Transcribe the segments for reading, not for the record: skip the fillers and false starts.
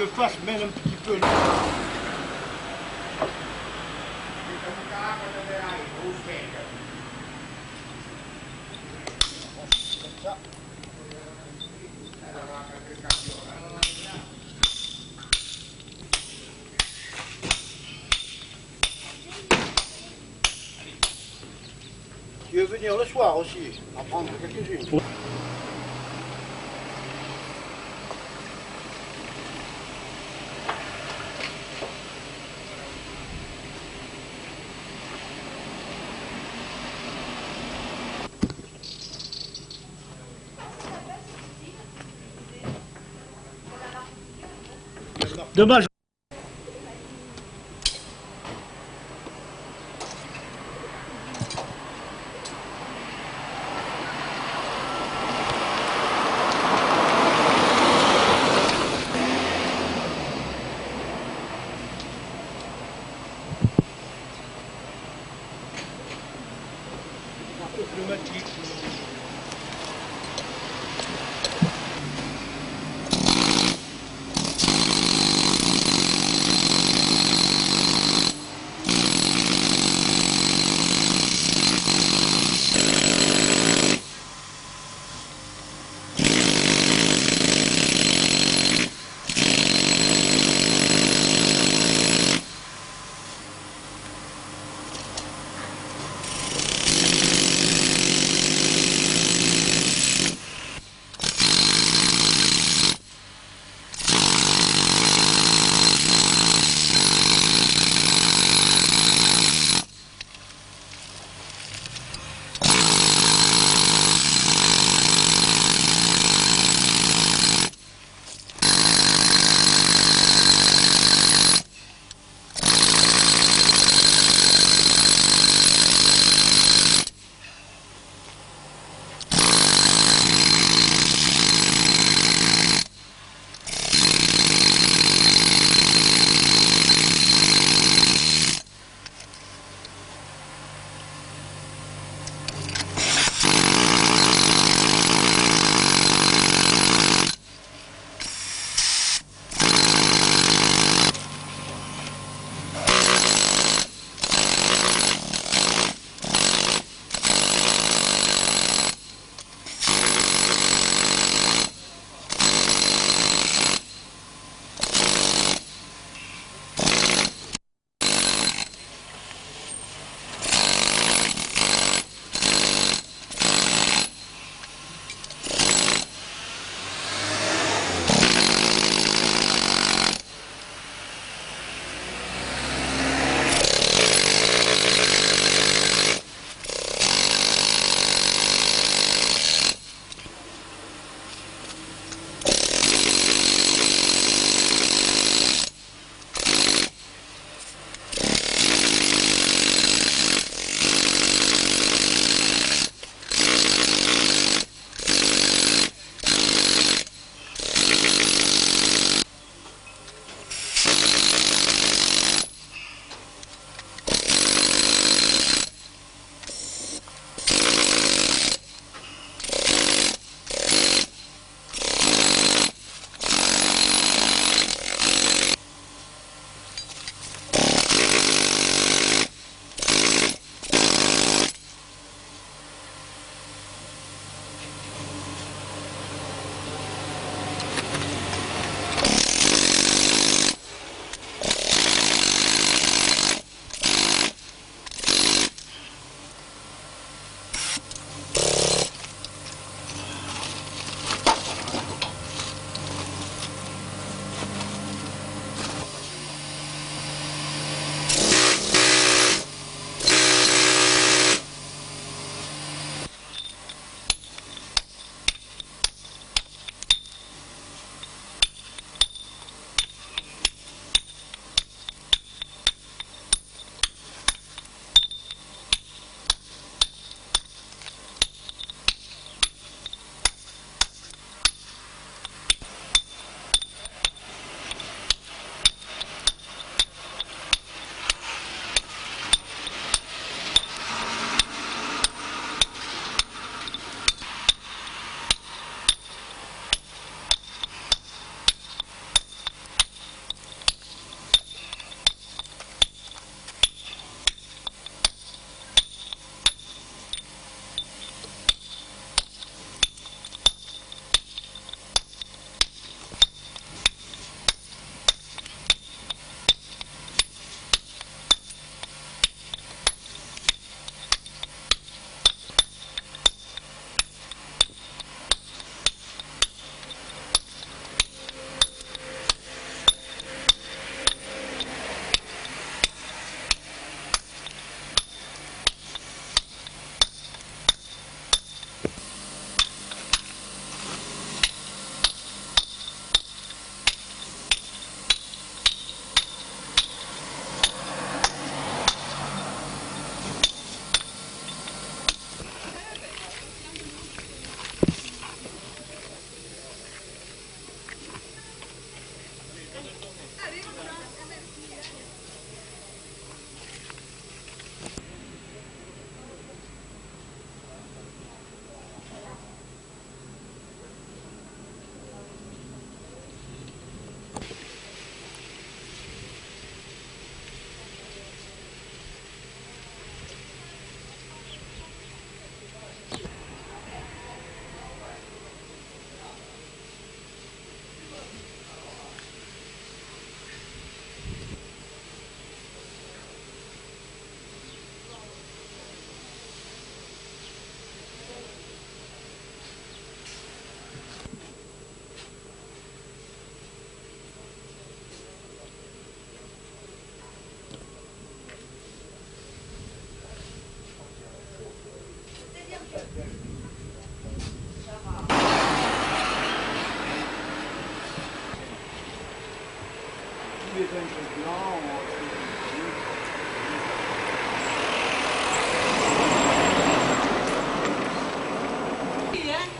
je fasse même un petit peu. Tu veux venir le soir aussi, en prendre quelques-unes. Dommage.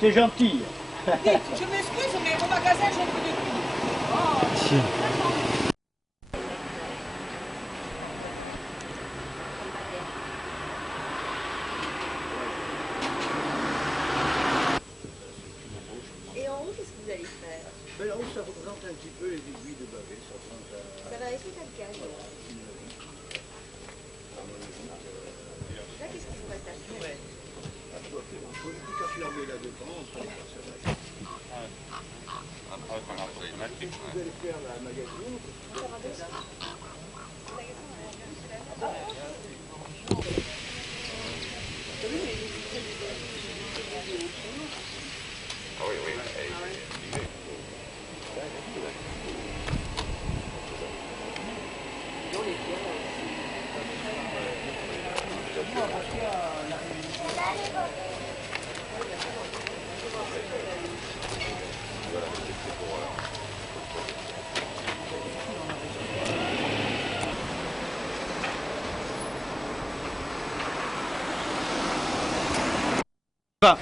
C'est gentil. Dites, je m'excuse, mais au magasin, j'ai plus de prix. Tiens. Et en haut, qu'est-ce que vous allez faire? Ben là-haut, ça représente un petit peu les aiguilles de bavet. Ça va rester tel quel. Là, qu'est-ce qu'il vous reste à faire? Il faut tout affirmer là-dedans. Vous allez faire la magazine. Va.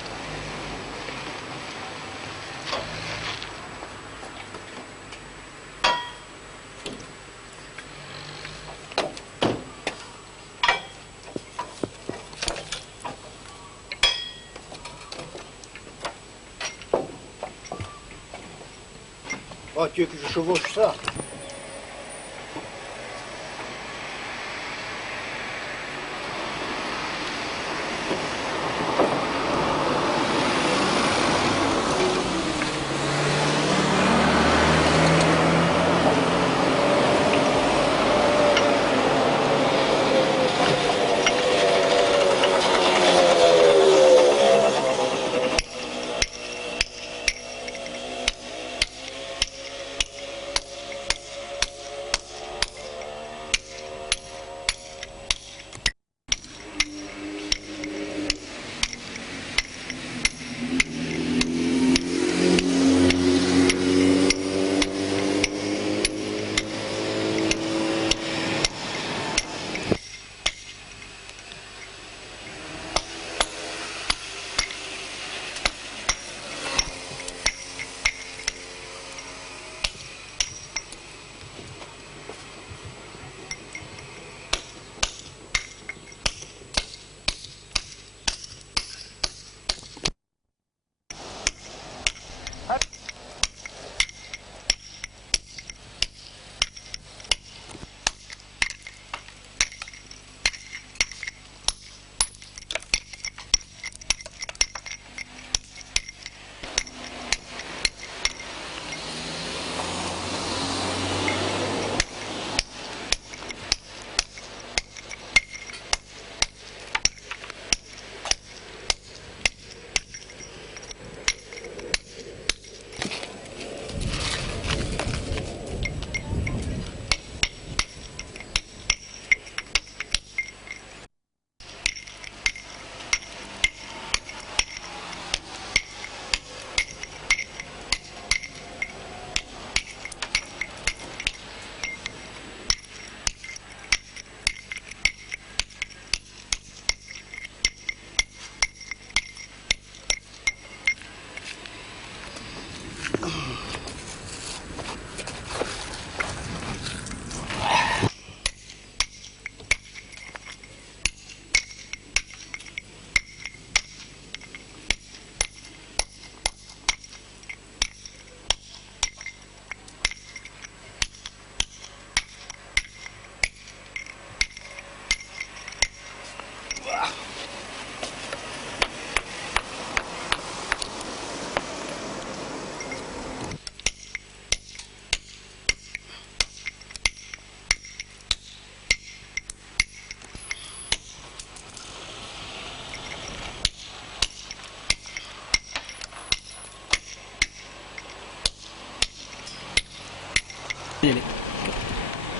Oh, tu veux que je chevauche ça?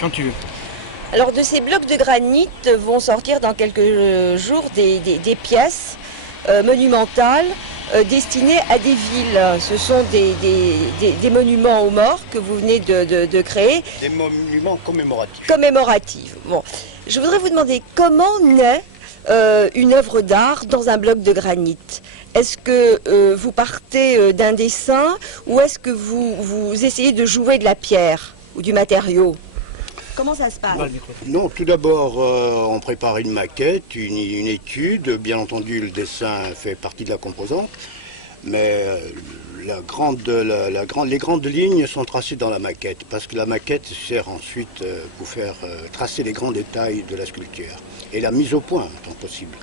Quand tu veux. Alors de ces blocs de granit vont sortir dans quelques jours des pièces monumentales destinés à des villes. Ce sont des monuments aux morts que vous venez de créer. Des monuments commémoratifs. Commémoratifs. Bon. Je voudrais vous demander comment naît une œuvre d'art dans un bloc de granit. Est-ce que vous partez d'un dessin ou est-ce que vous essayez de jouer de la pierre ou du matériau? Comment ça se passe? Non, tout d'abord, on prépare une maquette, une étude. Bien entendu, le dessin fait partie de la composante. Mais les grandes lignes sont tracées dans la maquette, parce que la maquette sert ensuite pour faire tracer les grands détails de la sculpture et la mise au point, tant possible.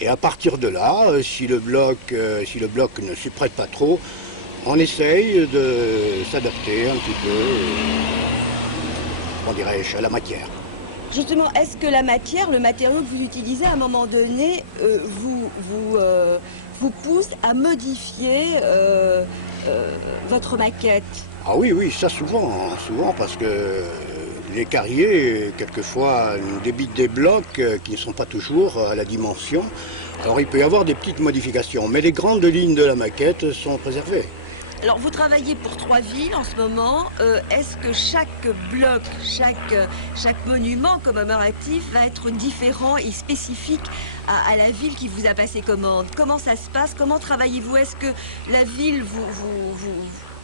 Et à partir de là, si le bloc ne s'y prête pas trop, on essaye de s'adapter un petit peu, comment dirais-je, à la matière. Justement, est-ce que la matière, le matériau que vous utilisez à un moment donné, vous pousse à modifier votre maquette? Ah oui, oui, ça souvent, parce que les carriers, quelquefois, nous débitent des blocs qui ne sont pas toujours à la dimension. Alors il peut y avoir des petites modifications, mais les grandes lignes de la maquette sont préservées. Alors vous travaillez pour 3 villes en ce moment. Est-ce que chaque bloc, chaque monument commémoratif va être différent et spécifique à la ville qui vous a passé commande? Comment ça se passe? Comment travaillez-vous? Est-ce que la ville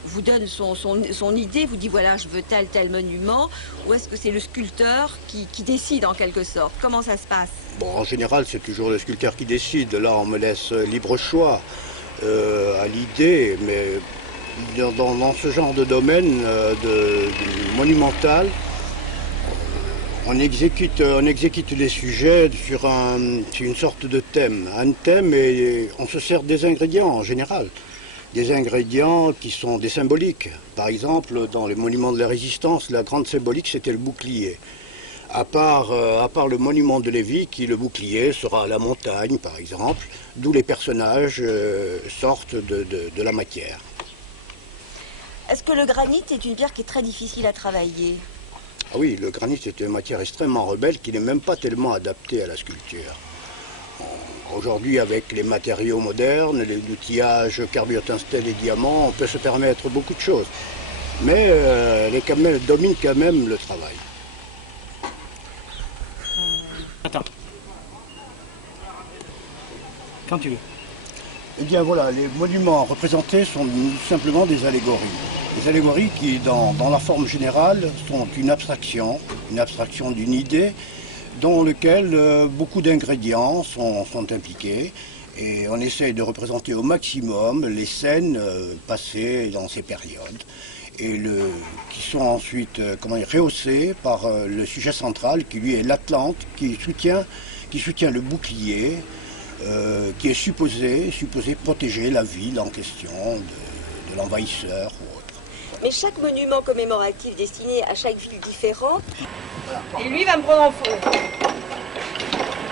vous donne son idée, vous dit voilà je veux tel monument, ou est-ce que c'est le sculpteur qui décide en quelque sorte? Comment ça se passe? Bon, en général c'est toujours le sculpteur qui décide. Là on me laisse libre choix à l'idée, mais dans ce genre de domaine monumental, on exécute les sujets sur une sorte de thème. Un thème, et on se sert des ingrédients en général. Des ingrédients qui sont des symboliques. Par exemple, dans les monuments de la Résistance, la grande symbolique, c'était le bouclier. À part le monument de Lévis, le bouclier sera la montagne, par exemple, d'où les personnages sortent de la matière. Est-ce que le granit est une pierre qui est très difficile à travailler? Ah oui, le granit est une matière extrêmement rebelle qui n'est même pas tellement adaptée à la sculpture. Aujourd'hui, avec les matériaux modernes, l'outillage carbure-tungstène et diamant, on peut se permettre beaucoup de choses. Mais elle domine quand même le travail. Attends. Quand tu veux. Eh bien voilà, les monuments représentés sont simplement des allégories. Des allégories qui, dans la forme générale, sont une abstraction d'une idée dans laquelle beaucoup d'ingrédients sont impliqués. Et on essaye de représenter au maximum les scènes passées dans ces périodes. Et qui sont ensuite rehaussées par le sujet central qui lui est l'Atlante, qui soutient le bouclier, qui est supposé protéger la ville en question de l'envahisseur ou autre. Mais chaque monument commémoratif destiné à chaque ville différente. Et lui va me prendre en photo.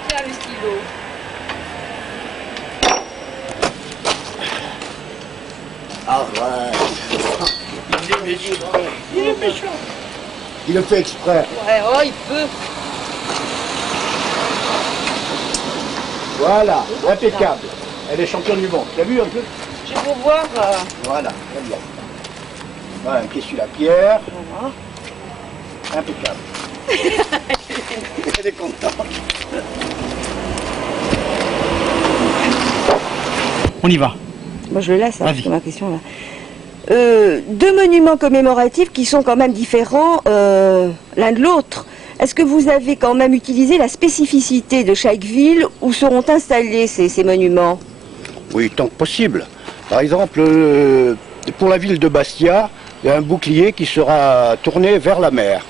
Tiens le stylo. Arrête. Il est méchant. Il le fait exprès. Ouais, oh, il peut. Voilà, impeccable. Elle est championne du monde. Tu as vu un peu? Je vais vous voir. Voilà, très bien. Voilà, un pied sur la pierre. Voilà. Impeccable. Elle est contente. On y va. Moi je le laisse, hein, Vas-y. c'est ma question là. 2 monuments commémoratifs qui sont quand même différents l'un de l'autre. Est-ce que vous avez quand même utilisé la spécificité de chaque ville où seront installés ces monuments? Oui, tant que possible. Par exemple, pour la ville de Bastia, il y a un bouclier qui sera tourné vers la mer.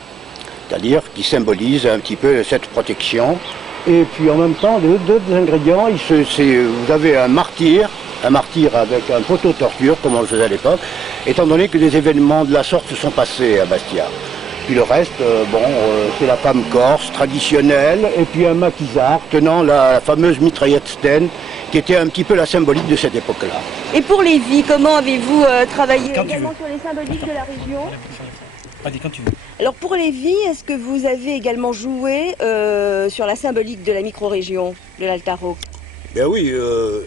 C'est-à-dire qui symbolise un petit peu cette protection. Et puis en même temps, d'autres ingrédients, vous avez un martyr avec un poteau torture, comme on le faisait à l'époque, étant donné que des événements de la sorte se sont passés à Bastia. Puis le reste, c'est la femme corse traditionnelle, et puis un maquisard tenant la fameuse mitraillette Sten, qui était un petit peu la symbolique de cette époque-là. Et pour les vies, comment avez-vous travaillé Quand tu également veux. sur les symboliques de la région? Vas-y, quand tu veux. Alors pour les vies, est-ce que vous avez également joué sur la symbolique de la micro-région de l'Altaro? Ben oui,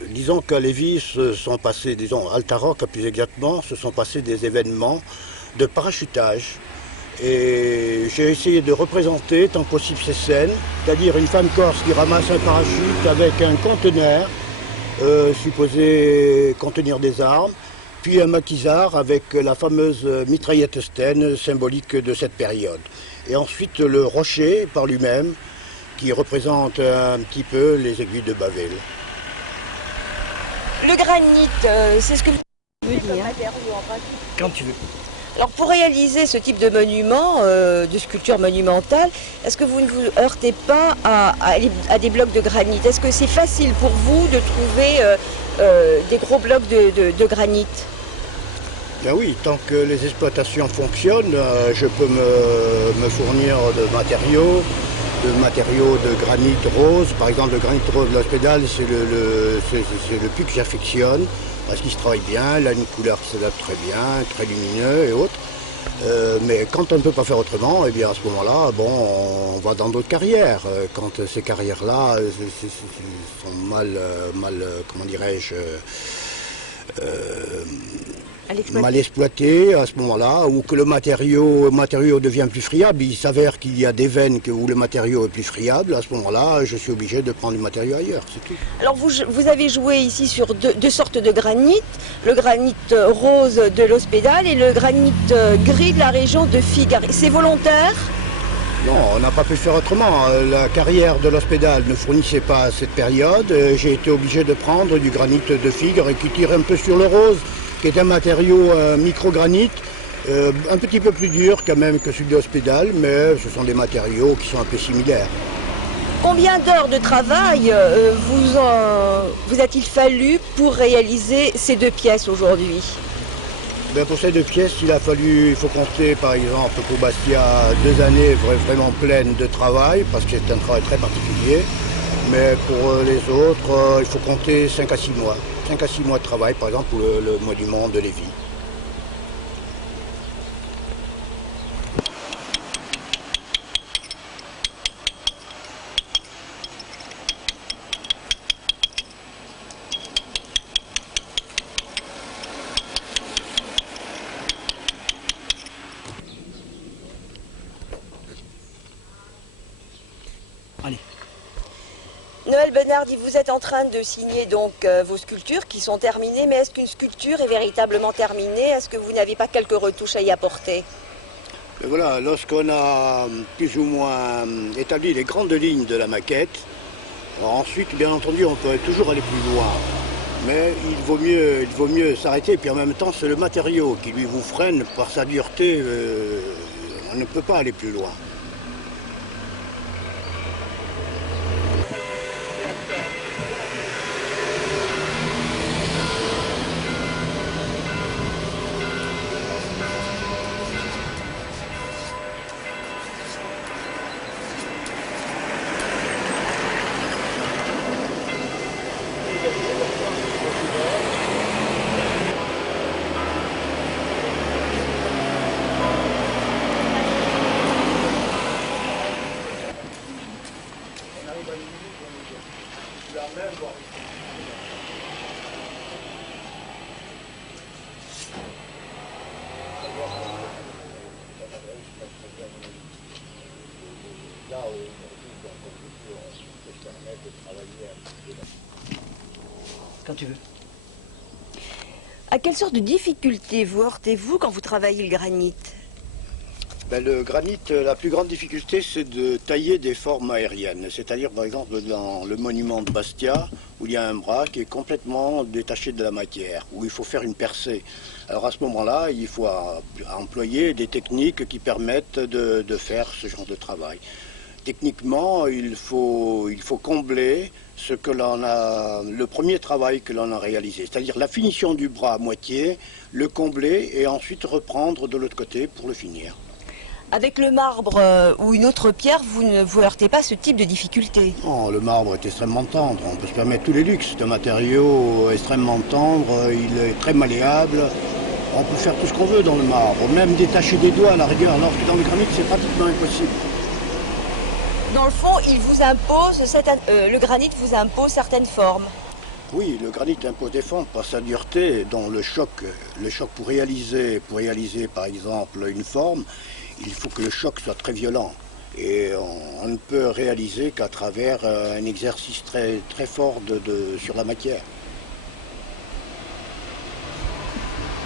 disons qu'à Lévis se sont passés, disons à Altaroc plus exactement, se sont passés des événements de parachutage. Et j'ai essayé de représenter tant que possible ces scènes, c'est-à-dire une femme corse qui ramasse un parachute avec un conteneur supposé contenir des armes, puis un maquisard avec la fameuse mitraillette Sten symbolique de cette période. Et ensuite le rocher par lui-même qui représente un petit peu les aiguilles de Bavelle. Le granit, c'est ce que vous voulez dire. Quand tu veux. Alors pour réaliser ce type de monument, de sculpture monumentale, est-ce que vous ne vous heurtez pas à des blocs de granit? Est-ce que c'est facile pour vous de trouver des gros blocs de granit? Ben oui, tant que les exploitations fonctionnent, je peux me fournir de matériaux de granit rose. Par exemple, le granit rose de l'Hospédale, c'est le plus que j'affectionne, parce qu'il se travaille bien, il a une couleur qui s'adapte très bien, très lumineux et autres. Mais quand on ne peut pas faire autrement, eh bien à ce moment-là, bon, on va dans d'autres carrières. Quand ces carrières-là sont comment dirais-je, mal exploité à ce moment-là, ou que le matériau devient plus friable, il s'avère qu'il y a des veines où le matériau est plus friable, à ce moment-là, je suis obligé de prendre du matériau ailleurs, c'est tout. Alors vous avez joué ici sur deux sortes de granit, le granit rose de l'Hospédale et le granit gris de la région de Figaro. C'est volontaire? Non, on n'a pas pu faire autrement. La carrière de l'Hospédale ne fournissait pas à cette période. J'ai été obligé de prendre du granit de Figaro qui tire un peu sur le rose, qui est un matériau microgranit, un petit peu plus dur quand même que celui de l'Hospédale, mais ce sont des matériaux qui sont un peu similaires. Combien d'heures de travail vous a-t-il fallu pour réaliser ces deux pièces aujourd'hui? Ben pour ces deux pièces, il faut compter par exemple pour Bastia 2 années vraiment pleines de travail, parce que c'est un travail très particulier. Mais pour les autres, il faut compter 5 à 6 mois. 5 à 6 mois de travail, par exemple, pour le monument de Lévis. Allez. Noël Benardi, vous êtes en train de signer donc vos sculptures qui sont terminées, mais est-ce qu'une sculpture est véritablement terminée? Est-ce que vous n'avez pas quelques retouches à y apporter? Et voilà, lorsqu'on a plus ou moins établi les grandes lignes de la maquette, ensuite, bien entendu, on peut toujours aller plus loin. Mais il vaut mieux s'arrêter, et puis en même temps, c'est le matériau qui lui vous freine par sa dureté. On ne peut pas aller plus loin. Quand tu veux. À quelle sorte de difficultés vous heurtez-vous quand vous travaillez le granit? Ben, le granit, la plus grande difficulté, c'est de tailler des formes aériennes. C'est-à-dire, par exemple, dans le monument de Bastia, où il y a un bras qui est complètement détaché de la matière, où il faut faire une percée. Alors à ce moment-là, il faut employer des techniques qui permettent de faire ce genre de travail. Techniquement, il faut combler le premier travail que l'on a réalisé, c'est-à-dire la finition du bras à moitié, le combler et ensuite reprendre de l'autre côté pour le finir. Avec le marbre ou une autre pierre, vous ne vous heurtez pas ce type de difficulté? Non, le marbre est extrêmement tendre, on peut se permettre tous les luxes. C'est un matériau extrêmement tendre, il est très malléable. On peut faire tout ce qu'on veut dans le marbre, même détacher des doigts à la rigueur, alors que dans le granit c'est pratiquement impossible. Dans le fond, il vous impose, le granit vous impose certaines formes. Oui, le granit impose des formes par sa dureté, dont le choc pour réaliser par exemple une forme, il faut que le choc soit très violent. Et on ne peut réaliser qu'à travers un exercice très, très fort sur la matière.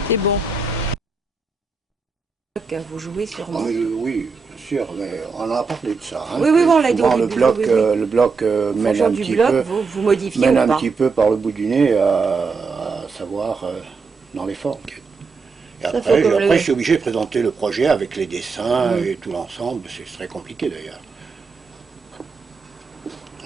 C'est bon. Vous jouez sûrement. Oui, bien sûr, mais on en a parlé de ça. Hein, oui, on l'a dit au début. Oui. Le bloc mène un petit peu, vous modifiez mène ou un pas petit peu par le bout du nez à savoir dans les formes. Et après, je suis obligé de présenter le projet avec les dessins et tout l'ensemble. C'est très compliqué d'ailleurs.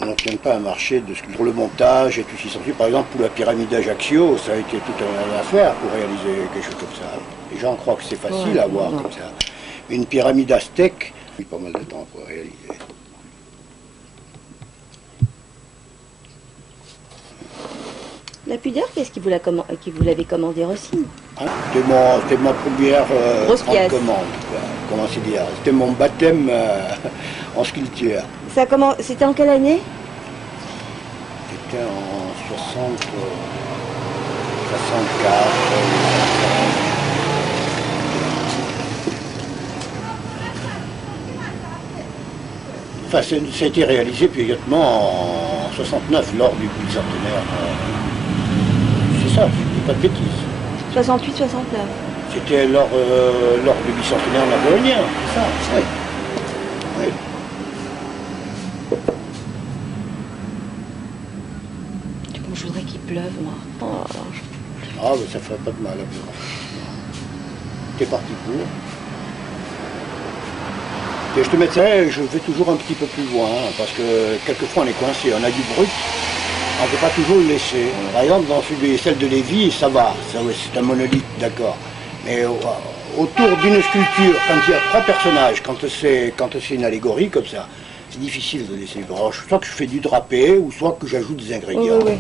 On n'obtient pas un marché pour le montage et tout ce qui s'ensuit. Par exemple, pour la pyramide d'Ajaccio, ça a été toute une affaire pour réaliser quelque chose comme ça. Les gens croient que c'est facile à voir comme ça. Une pyramide aztèque, il a pas mal de temps pour réaliser. La pudeur, qu'est-ce qui vous l'avez commandé aussi? Hein, c'était ma première grande commande, comment c'est dire. C'était mon baptême en sculpture. C'était en quelle année? C'était en 64. Enfin, ça a été réalisé puis également en 69, lors du bicentenaire. C'est ça, je ne dis pas de bêtises. 68, 69. C'était lors du bicentenaire napoléonien, c'est ça, oui. Oui. Je voudrais qu'il pleuve, moi. Ah, mais ça ferait pas de mal à pleurer. T'es parti pour. Et je te mettrais, je vais toujours un petit peu plus loin, parce que quelquefois on est coincé, on a du brut, on ne peut pas toujours le laisser. Par exemple, dans celle de Lévy, ça va, c'est un monolithe, d'accord. Mais autour d'une sculpture, quand il y a trois personnages, quand c'est une allégorie comme ça, c'est difficile de laisser. Alors, soit que je fais du drapé, ou soit que j'ajoute des ingrédients. Oui.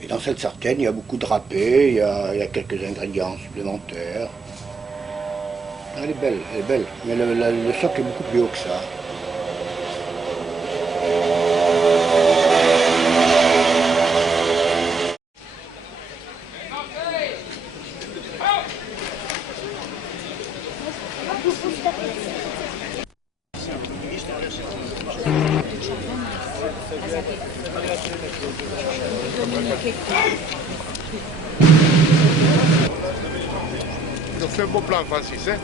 Et dans cette certaine, il y a beaucoup de drapé, il y a quelques ingrédients supplémentaires. Elle est belle, mais le socle est beaucoup plus haut que ça. Ça fait un beau plan, Francis, hein?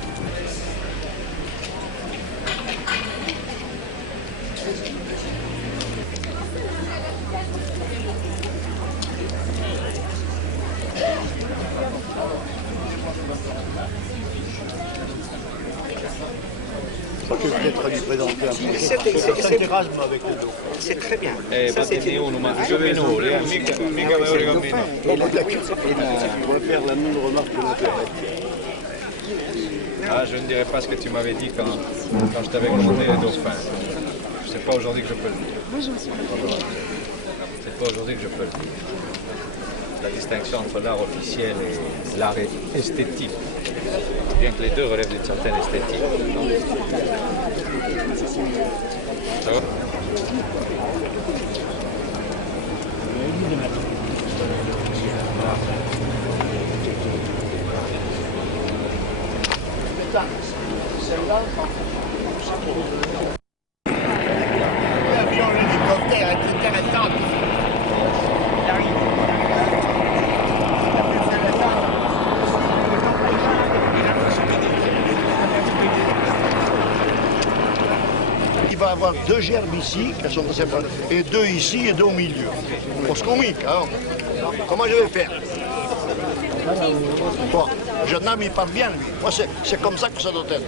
Je vais peut-être lui présenter un projet. C'est Erasme avec le dos. C'est très bien. Va tenere uno, ma giovane, mica aveva cammino. On va faire la même remarque que notre Ah, je ne dirais pas ce que tu m'avais dit quand je t'avais commandé les dauphins. C'est pas aujourd'hui que je peux le dire. C'est pas aujourd'hui que je peux le dire. La distinction entre l'art officiel et l'art esthétique. Bien que les deux relèvent d'une certaine esthétique. Ça va? L'avion, l'hélicoptère est intéressant. Il arrive. Il va y avoir deux gerbes ici, qui sont séparées, et deux ici et deux au milieu. Pour ce comique, hein. Comment je vais faire? Bon, le jeune homme, il parle bien, lui. Moi, c'est comme ça que ça doit être.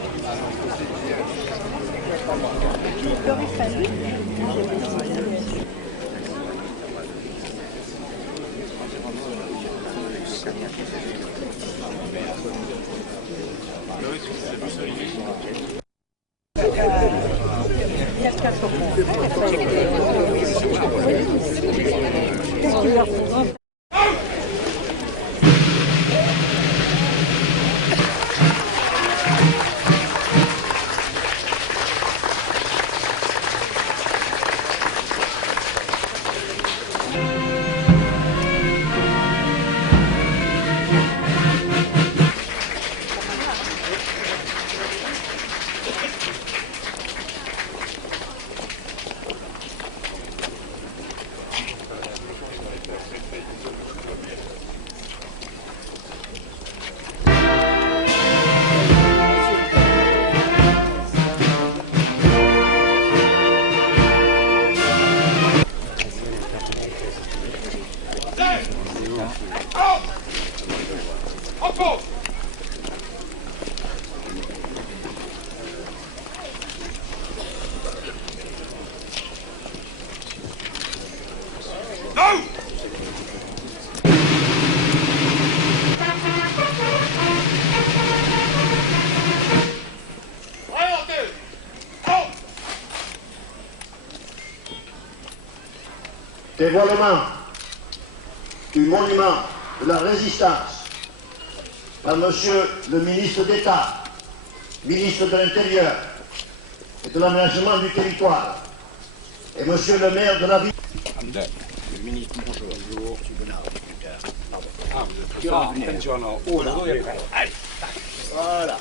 Dévoilement du monument de la résistance par Monsieur le ministre d'État, ministre de l'Intérieur et de l'Aménagement du Territoire, et Monsieur le maire de la ville. Le ministre, bonjour. Bonjour, M. Bonnard. Voilà.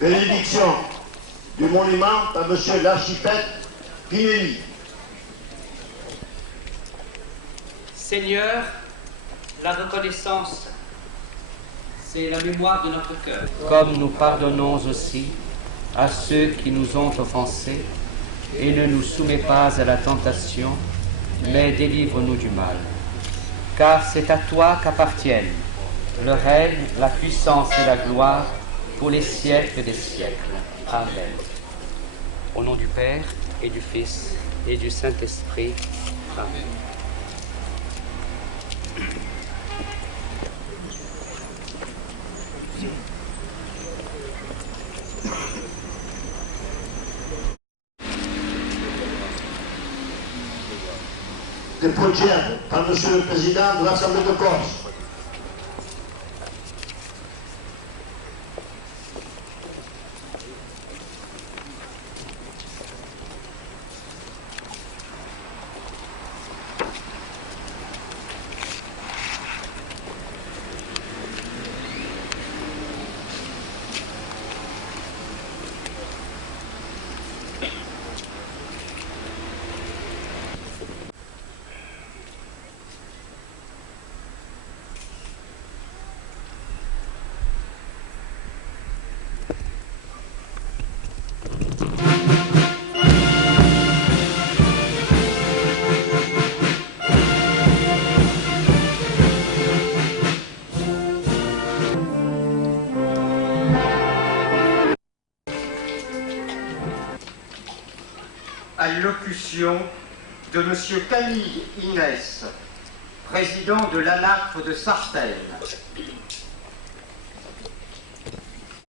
Bénédiction du monument par Monsieur l'archipel Pinelli. Seigneur, la reconnaissance, c'est la mémoire de notre cœur. Comme nous pardonnons aussi à ceux qui nous ont offensés, et ne nous soumets pas à la tentation, mais délivre-nous du mal. Car c'est à toi qu'appartiennent le règne, la puissance et la gloire pour les siècles des siècles. Amen. Au nom du Père et du Fils et du Saint-Esprit. Amen. Des projets par Monsieur le Président de l'Assemblée de Corse. Allocution de M. Camille Inès, président de l'ANACRE de Sartène.